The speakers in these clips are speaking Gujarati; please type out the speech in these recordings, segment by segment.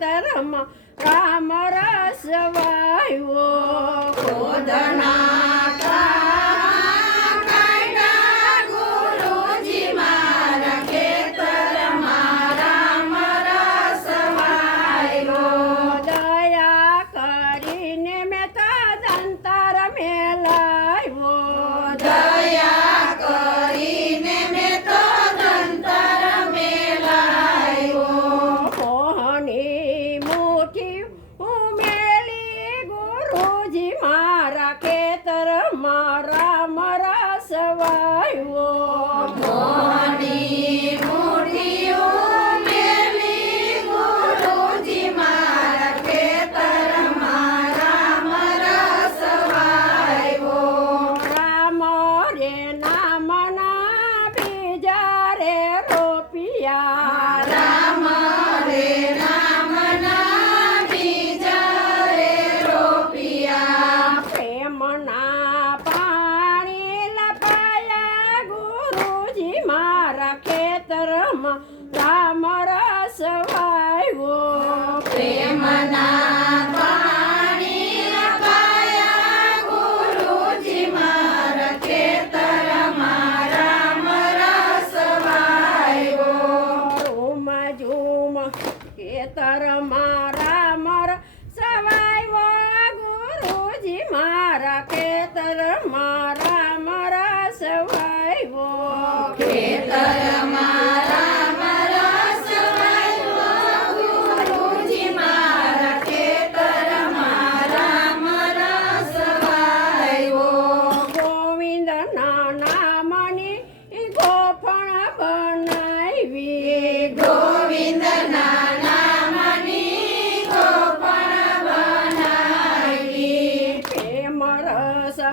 ખેતરમાં રામ રસ વાવ્યો રામ રસ વાવ્યો પ્રેમના પાણી પાયા ગુરુજી મારા ખેતરમાં રામ રસ વાવ્યો ઝૂમ ઝૂમ ખેતરમાં રામ રસ વાવ્યો ગુરુજી મારા ખેતરમાં રામ રસ વાવ્યો ખેતરમાં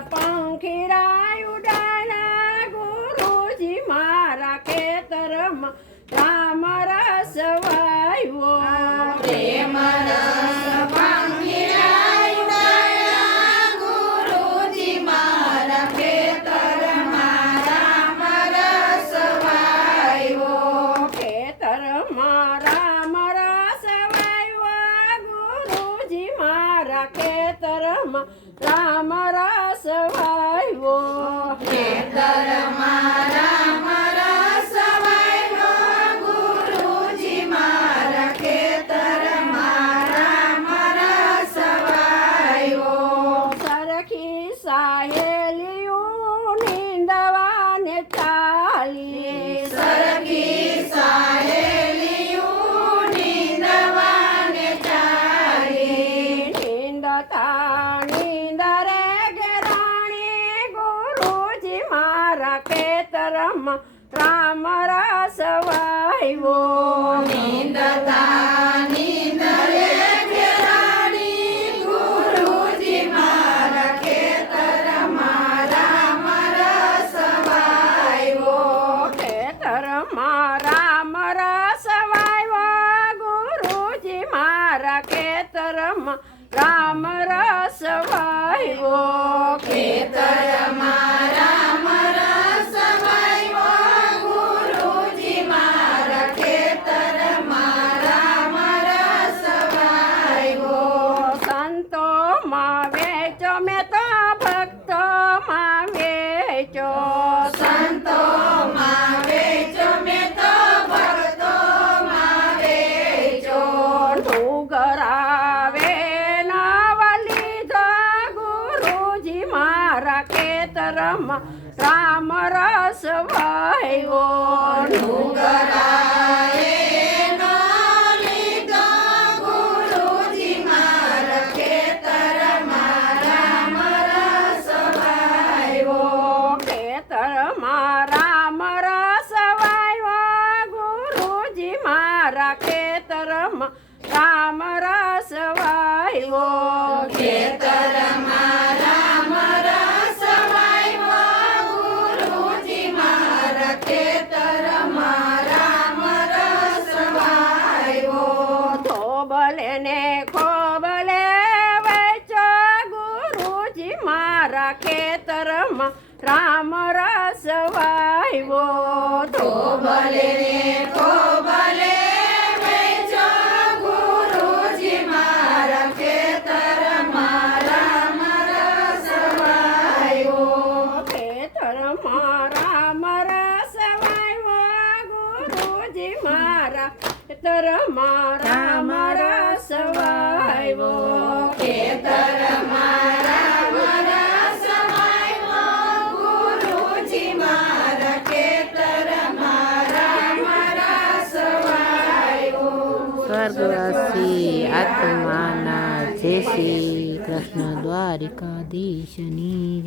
પંખીડા ઉડાના ગુરુજી મારા ખેતરમાં રામ રસ વાવ્યો પ્રેમ રસ પંખીડા ઉડાના ગુરુજી મારા ખેતરમાં રામ રસ વાવ્યો ખેતરમાં રામ રસ વાવ્યો ગુરુજી મારા ખેતરમાં રામ રસ વાવ્યો ખેતરમાં રામ રસ વાવ્યો ગુરુજી મારા ખેતરમાં રામ રસ વાવ્યો સરખી સહેલીઓ નીંદવાને ચાલી સરખી સહેલીઓ નીંદવાને ચાલી નીંદતા ખેતરમાં રામ રસ વાવ્યો નીંદતા નીંદરે ઘેરાણી ગુરુજી મારા ખેતરમાં રામ રસ વાવ્યો ખેતરમાં રામ રસ વાવ્યો ગુરુજી મારા ખેતરમાં રામ રસ વાવ્યો ખેતરમાં રામ રસ વાવ્યો ગુરુજી મારા ખેતરમાં રામ રસ વાવ્યો સંતોમાં વેચો મેં તો ભક્તોમાં વેચો સંતોમાં વેચો મેં તો ભક્તોમાં વેચો ડુગરાવે ખેતરમાં રામ રસ વાવ્યો ડુગરાએ લીધો ગુરુજી મારા ખેતરમાં રામ રસ વાવ્યો ખેતરમાં રામ રસ વાવ્યો ગુરુજી મારા ખેતરમાં રામ રસ વાવ્યો ખેતરમાં રામ રસ વાવ્યો ગુરુજી મારા ખેતરમાં રામ રસ વાવ્યો થોબલે ને ખોબલે વેચો ગુરુજી મારા ખેતરમાં રામ રસ વાવ્યો થોબલે ને ખોબલે વેચો ગુરુ ખેતરમાં રામ રસ વાવ્યો ખેતરમાં રામ રસ વાવ્યો ગુરુજી મારા ખેતરમાં રામ રસ વાવ્યો સ્વર્ગવાસી આત્માના જય શ્રી કૃષ્ણ દ્વારિકાધીશની જય.